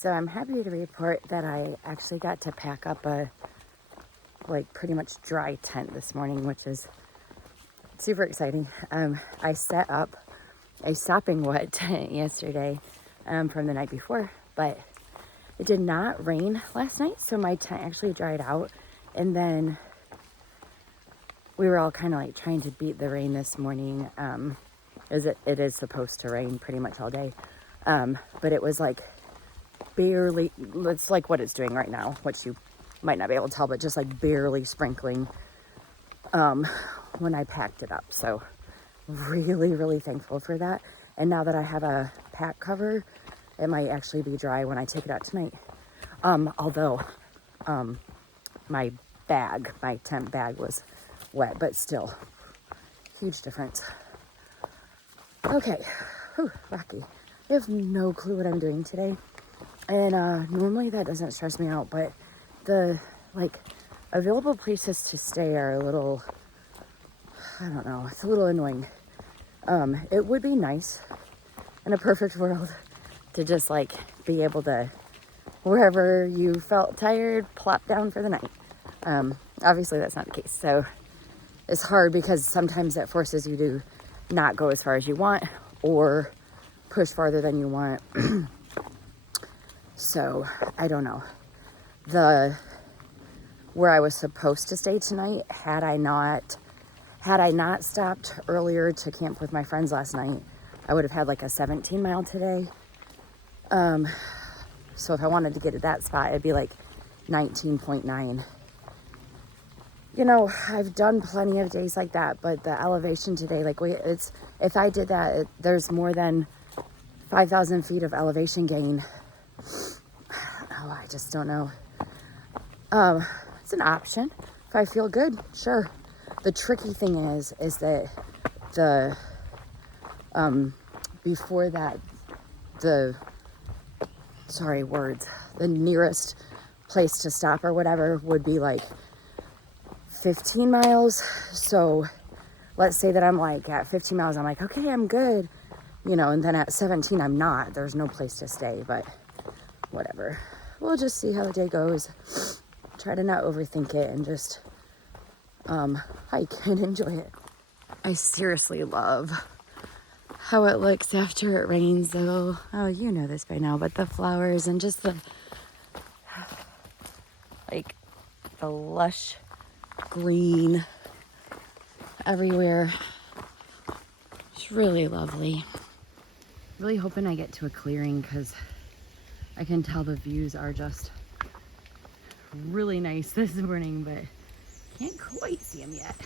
So I'm happy to report that I actually got to pack up a pretty much dry tent this morning, which is super exciting. I set up a sopping wet tent yesterday from the night before, but it did not rain last night, so my tent actually dried out. And then we were all kind of like trying to beat the rain this morning. It is supposed to rain pretty much all day, but it was like barely. It's like what it's doing right now, which you might not be able to tell, but just like barely sprinkling when I packed it up. So really thankful for that. And now that I have a pack cover, it might actually be dry when I take it out tonight. Although my tent bag was wet, but still huge difference. Okay. Whew, Rocky. I have no clue what I'm doing today. And normally that doesn't stress me out, but the available places to stay are a little, I don't know, it's a little annoying. It would be nice in a perfect world to just be able to, wherever you felt tired, plop down for the night. Obviously that's not the case. So it's hard because sometimes that forces you to not go as far as you want or push farther than you want. So I don't know. Where I was supposed to stay tonight, had I not stopped earlier to camp with my friends last night, I would have had like a 17 mile today. So if I wanted to get at that spot, it'd be like 19.9. You know, I've done plenty of days like that, but the elevation today, if I did that, there's more than 5,000 feet of elevation gain. Oh, I just don't know. It's an option. If I feel good, sure. The tricky thing is that before that, the nearest place to stop or whatever would be like 15 miles. So let's say that I'm like at 15 miles, I'm like, okay, I'm good. You know, and then at 17, I'm not. There's no place to stay, but whatever. We'll just see how the day goes. Try to not overthink it and just hike and enjoy it. I seriously love how it looks after it rains, though. Oh, you know this by now, but the flowers and just the lush green everywhere. It's really lovely. Really hoping I get to a clearing because I can tell the views are just really nice this morning, but can't quite see them yet.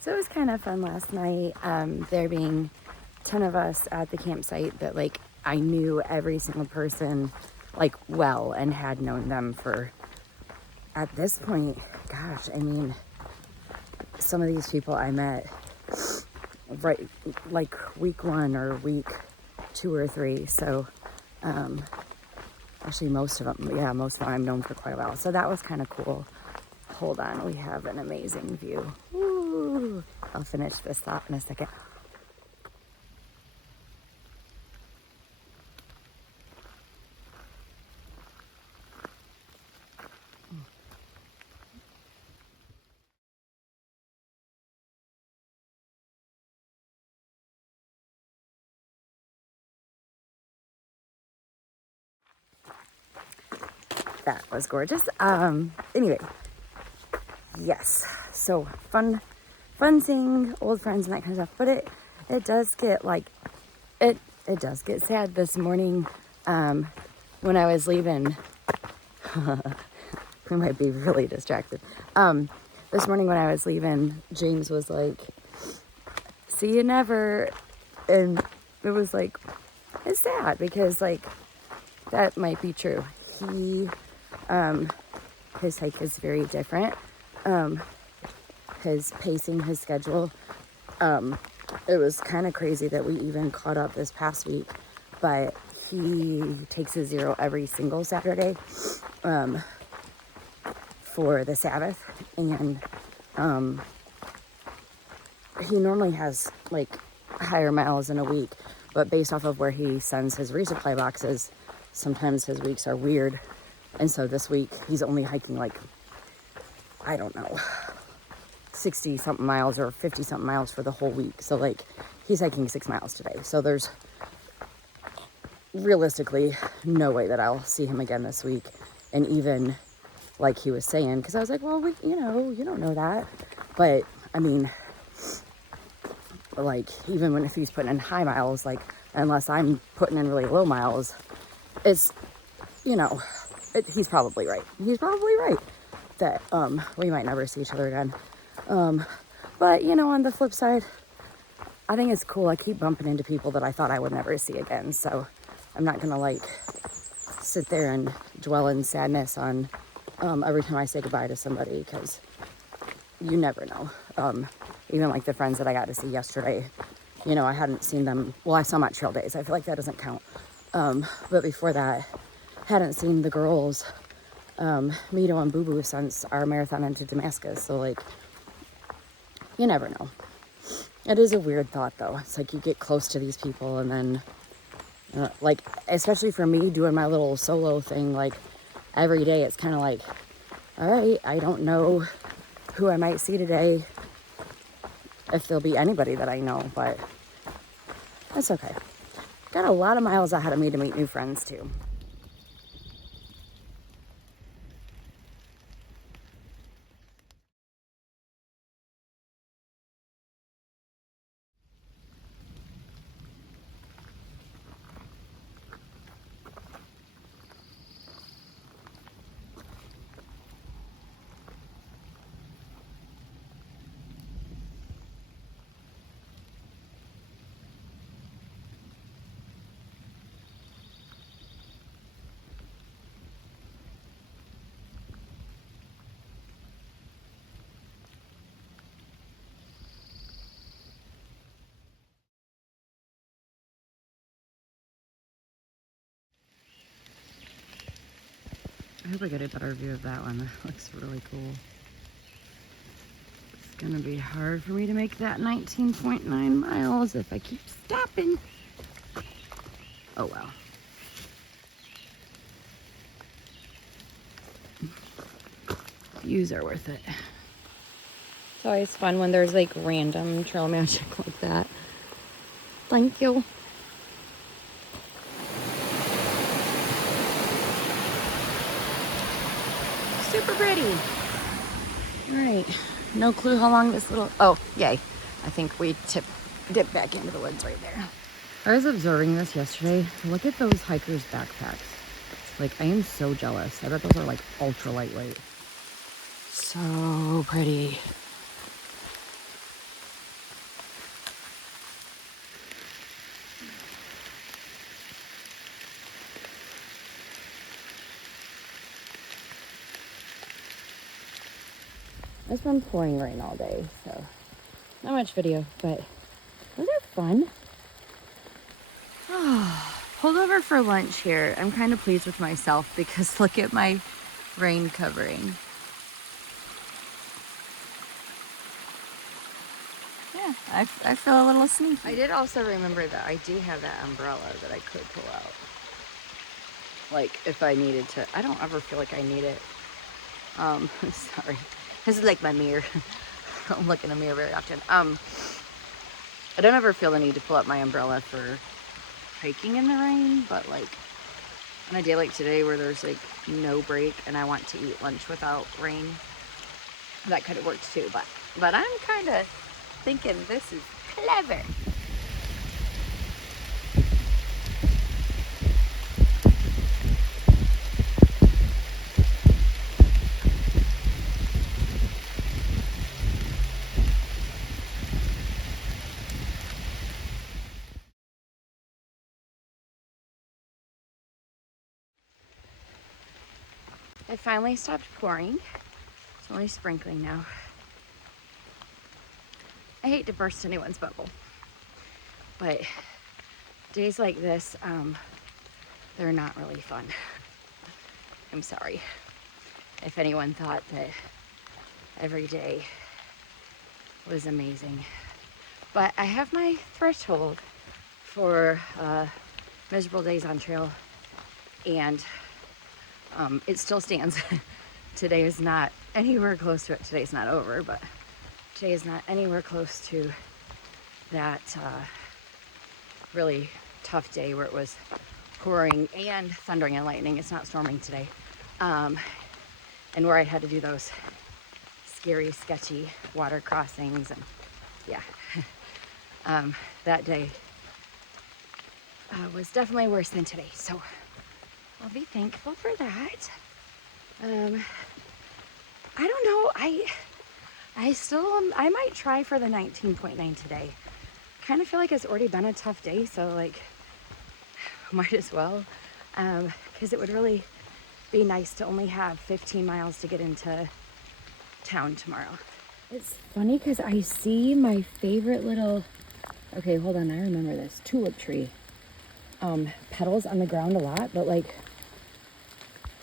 So it was kind of fun last night, there being 10 of us at the campsite that I knew every single person well and had known them for, at this point, gosh, I mean, some of these people I met right week 1 or week 2 or 3. So actually most of them I've known for quite a while. So that was kind of cool. Hold on, we have an amazing view. Woo! I'll finish this thought in a second. That was gorgeous. Anyway, yes. So fun seeing old friends and that kind of stuff. But it does get it does get sad this morning. When I was leaving, we might be really distracted. This morning when I was leaving, James was like, "See you never," and it was it's sad because that might be true. His hike is very different. His pacing, his schedule. It was kind of crazy that we even caught up this past week, but he takes his zero every single Saturday for the Sabbath, and he normally has like higher miles in a week, but based off of where he sends his resupply boxes, sometimes his weeks are weird. And so this week he's only hiking like, I don't know, 60 something miles or 50 something miles for the whole week. So like he's hiking 6 miles today. So there's realistically no way that I'll see him again this week. And even like he was saying, because I was like, well, you don't know that. But I mean, like even if he's putting in high miles, like unless I'm putting in really low miles, it's, he's probably right. He's probably right that we might never see each other again. But on the flip side, I think it's cool. I keep bumping into people that I thought I would never see again. So I'm not gonna like sit there and dwell in sadness on every time I say goodbye to somebody, because you never know. Even like the friends that I got to see yesterday, I hadn't seen them. Well, I saw them at trail days. I feel like that doesn't count. But before that, hadn't seen the girls, Mito and Boo Boo, since our marathon into Damascus. So like, you never know. It is a weird thought though. It's like you get close to these people and then like, especially for me doing my little solo thing, like every day it's kind of like, all right, I don't know who I might see today, if there'll be anybody that I know, but that's okay. Got a lot of miles ahead of me to meet new friends too. I hope I get a better view of that one. That looks really cool. It's gonna be hard for me to make that 19.9 miles if I keep stopping. Oh well. Views are worth it. It's always fun when there's like random trail magic like that. Thank you. Super pretty. All right, no clue how long this little, oh, yay. I think we dipped back into the woods right there. I was observing this yesterday. Look at those hikers' backpacks. Like, I am so jealous. I bet those are like ultra lightweight. So pretty. It's been pouring rain all day, so not much video, but those are fun. Pulled over for lunch here. I'm kind of pleased with myself because look at my rain covering. Yeah, I feel a little sneaky. I did also remember that I do have that umbrella that I could pull out. Like if I needed to. I don't ever feel like I need it. Sorry. This is like my mirror. I don't look in a mirror very often. I don't ever feel the need to pull up my umbrella for hiking in the rain, but like on a day like today where there's like no break and I want to eat lunch without rain, that could have worked too. But I'm kind of thinking this is clever. It finally stopped pouring. It's only sprinkling now. I hate to burst anyone's bubble, but days like this, they're not really fun. I'm sorry if anyone thought that every day was amazing. But I have my threshold for miserable days on trail, and it still stands. Today is not anywhere close to it. Today's not over, but today is not anywhere close to that really tough day where it was pouring and thundering and lightning. It's not storming today. And where I had to do those scary, sketchy water crossings, and yeah. That day was definitely worse than today, so I'll be thankful for that. I don't know, I might try for the 19.9 today. Kind of feel like it's already been a tough day, so like might as well, because it would really be nice to only have 15 miles to get into town tomorrow. It's funny because I see my favorite little, okay, hold on, I remember this, tulip tree, petals on the ground a lot, but like,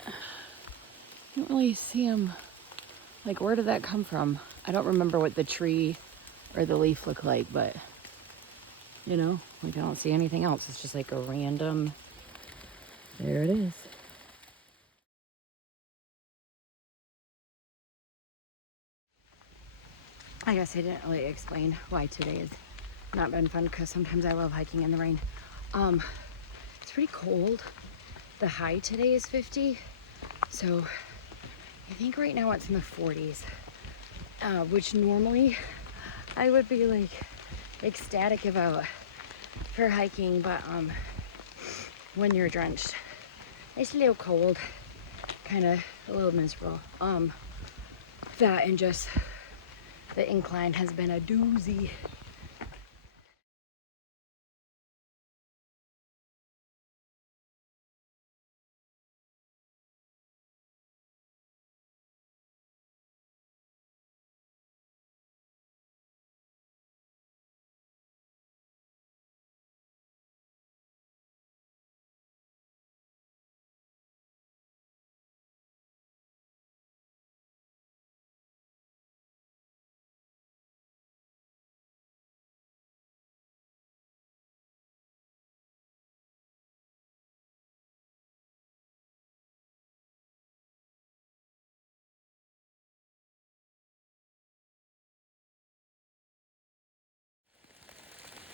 I don't really see them. Like, where did that come from? I don't remember what the tree or the leaf look like, but you know, like I don't see anything else. It's just like a random, there it is. I guess I didn't really explain why today has not been fun, because sometimes I love hiking in the rain. It's pretty cold. The high today is 50, so I think right now it's in the 40s, which normally I would be like ecstatic about for hiking, but when you're drenched, it's a little cold, kind of a little miserable. That and just the incline has been a doozy.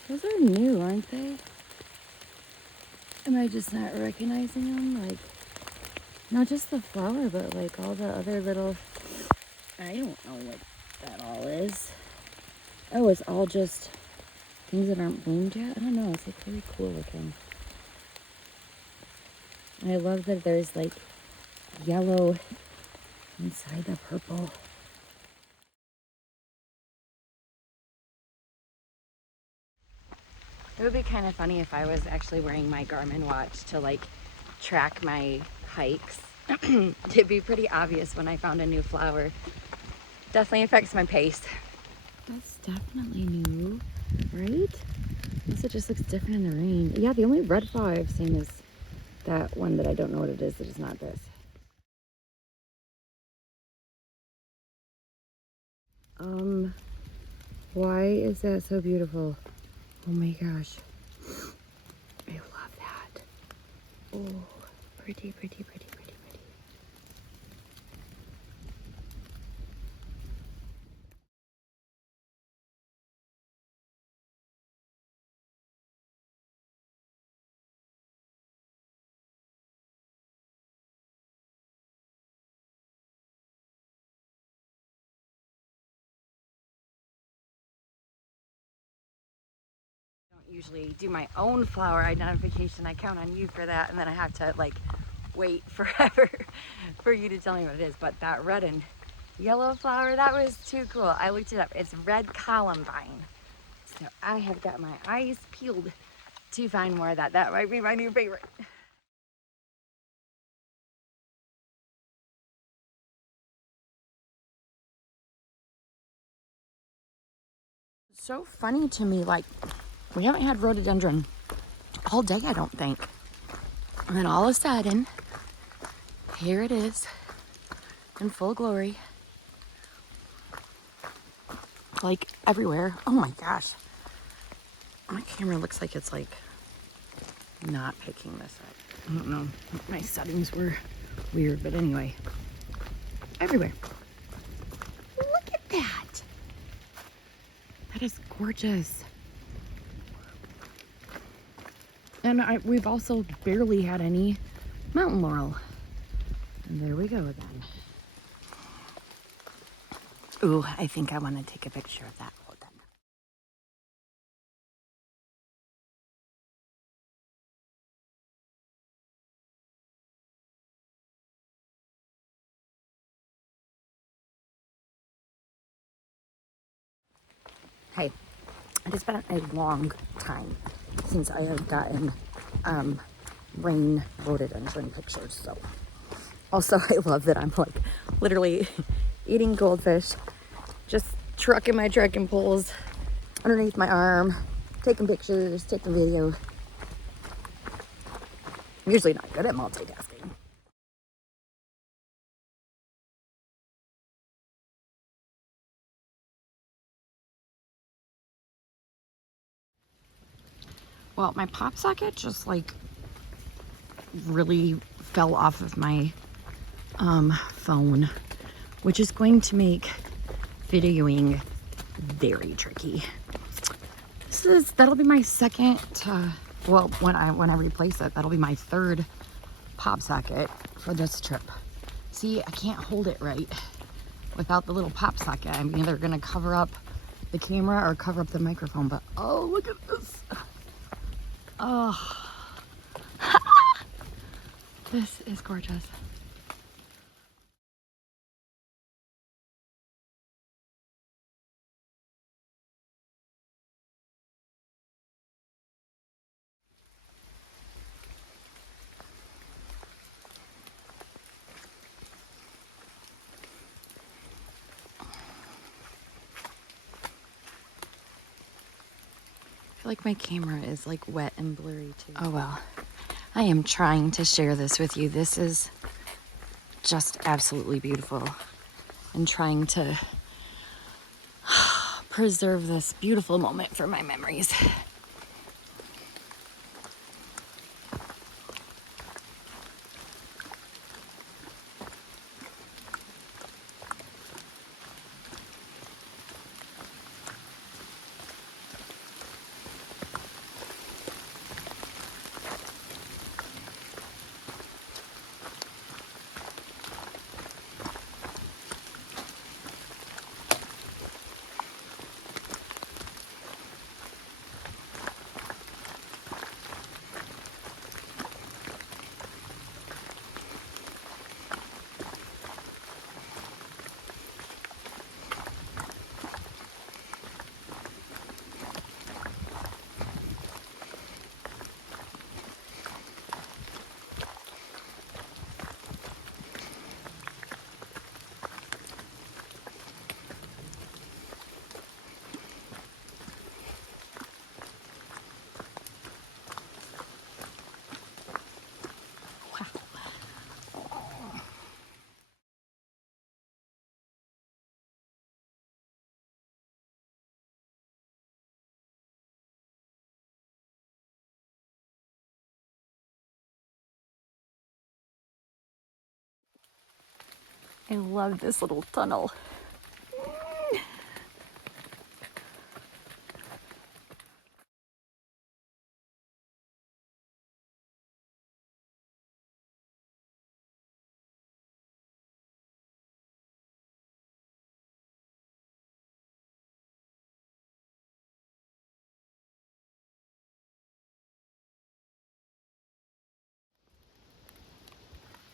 Those are new, aren't they? Am I just not recognizing them? Like, not just the flower, but like all the other little, I don't know what that all is. Oh, it's all just things that aren't bloomed yet? I don't know, it's like really cool looking. And I love that there's like yellow inside the purple. It would be kind of funny if I was actually wearing my Garmin watch to like track my hikes. It'd be pretty obvious when I found a new flower. Definitely affects my pace. That's definitely new, right? Unless it just looks different in the rain. Yeah, the only red flower I've seen is that one that I don't know what it is. That is not this. Why is that so beautiful? Oh my gosh. I love that. Oh, pretty, pretty, pretty, pretty, pretty. Usually do my own flower identification. I count on you for that, and then I have to like wait forever for you to tell me what it is. But that red and yellow flower, that was too cool. I looked it up. It's red columbine. So I have got my eyes peeled to find more of that. That might be my new favorite. It's so funny to me, like we haven't had rhododendron all day, I don't think. And then all of a sudden, here it is in full glory. Like everywhere. Oh my gosh. My camera looks like it's like not picking this up. I don't know. My settings were weird, but anyway. Everywhere. Look at that. That is gorgeous. And we've also barely had any mountain laurel. And there we go again. Ooh, I think I want to take a picture of that. Hold on. Hey, it has been a long time since I have gotten rain rhododendron pictures. So, also I love that I'm like literally eating goldfish, just trucking my trekking poles underneath my arm, taking pictures, taking video. I'm usually not good at multitasking. Well, my pop socket just like really fell off of my phone, which is going to make videoing very tricky. That'll be my second, well, when I replace it, that'll be my third pop socket for this trip. See, I can't hold it right without the little pop socket. I'm either gonna cover up the camera or cover up the microphone, but oh, look at this. Oh, this is gorgeous. I feel like my camera is like wet and blurry too. Oh well, I am trying to share this with you. This is just absolutely beautiful, and trying to preserve this beautiful moment for my memories. I love this little tunnel.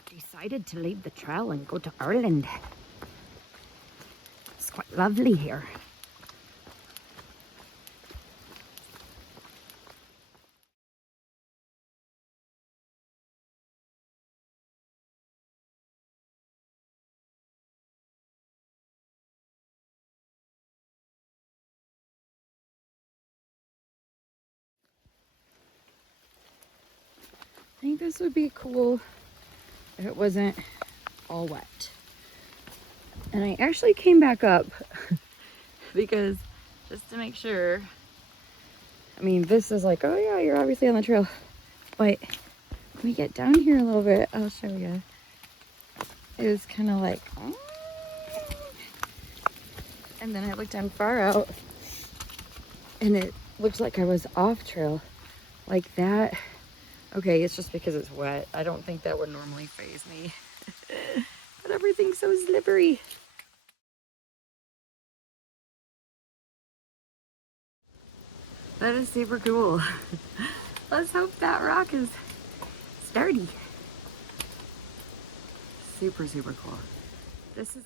Decided to leave the trail and go to Ireland. It's quite lovely here. think this would be cool if it wasn't all wet. And I actually came back up because just to make sure, I mean, this is like, oh yeah, you're obviously on the trail. But when we get down here a little bit, I'll show you. It was kind of like, oh. And then I looked down far out and it looked like I was off trail like that. Okay, it's just because it's wet. I don't think that would normally faze me. But everything's so slippery. That is super cool. Let's hope that rock is sturdy. Super, super cool. This is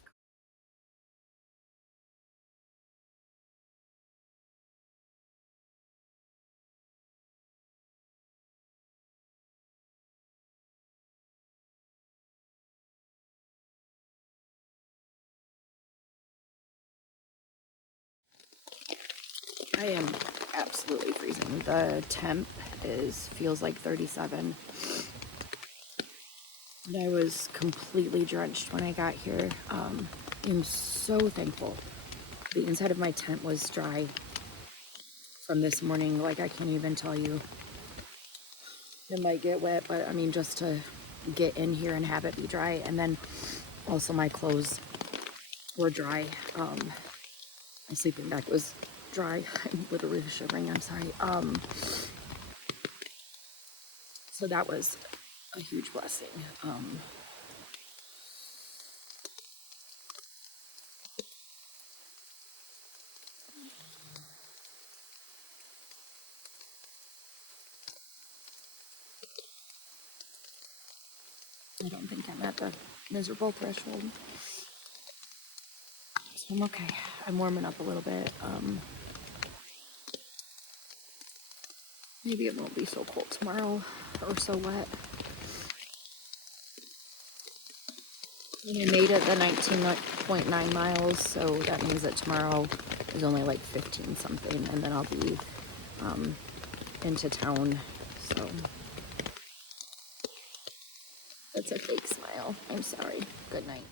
I am absolutely freezing. The temp feels like 37. And I was completely drenched when I got here. I'm so thankful. The inside of my tent was dry from this morning. Like, I can't even tell you. It might get wet, but I mean, just to get in here and have it be dry. And then also my clothes were dry. My sleeping bag was dry. I'm literally shivering, I'm sorry. So that was a huge blessing. I don't think I'm at the miserable threshold. So I'm okay. I'm warming up a little bit. Maybe it won't be so cold tomorrow or so wet. And I made it the 19.9 miles, so that means that tomorrow is only like 15 something, and then I'll be into town. So that's a fake smile. I'm sorry. Good night.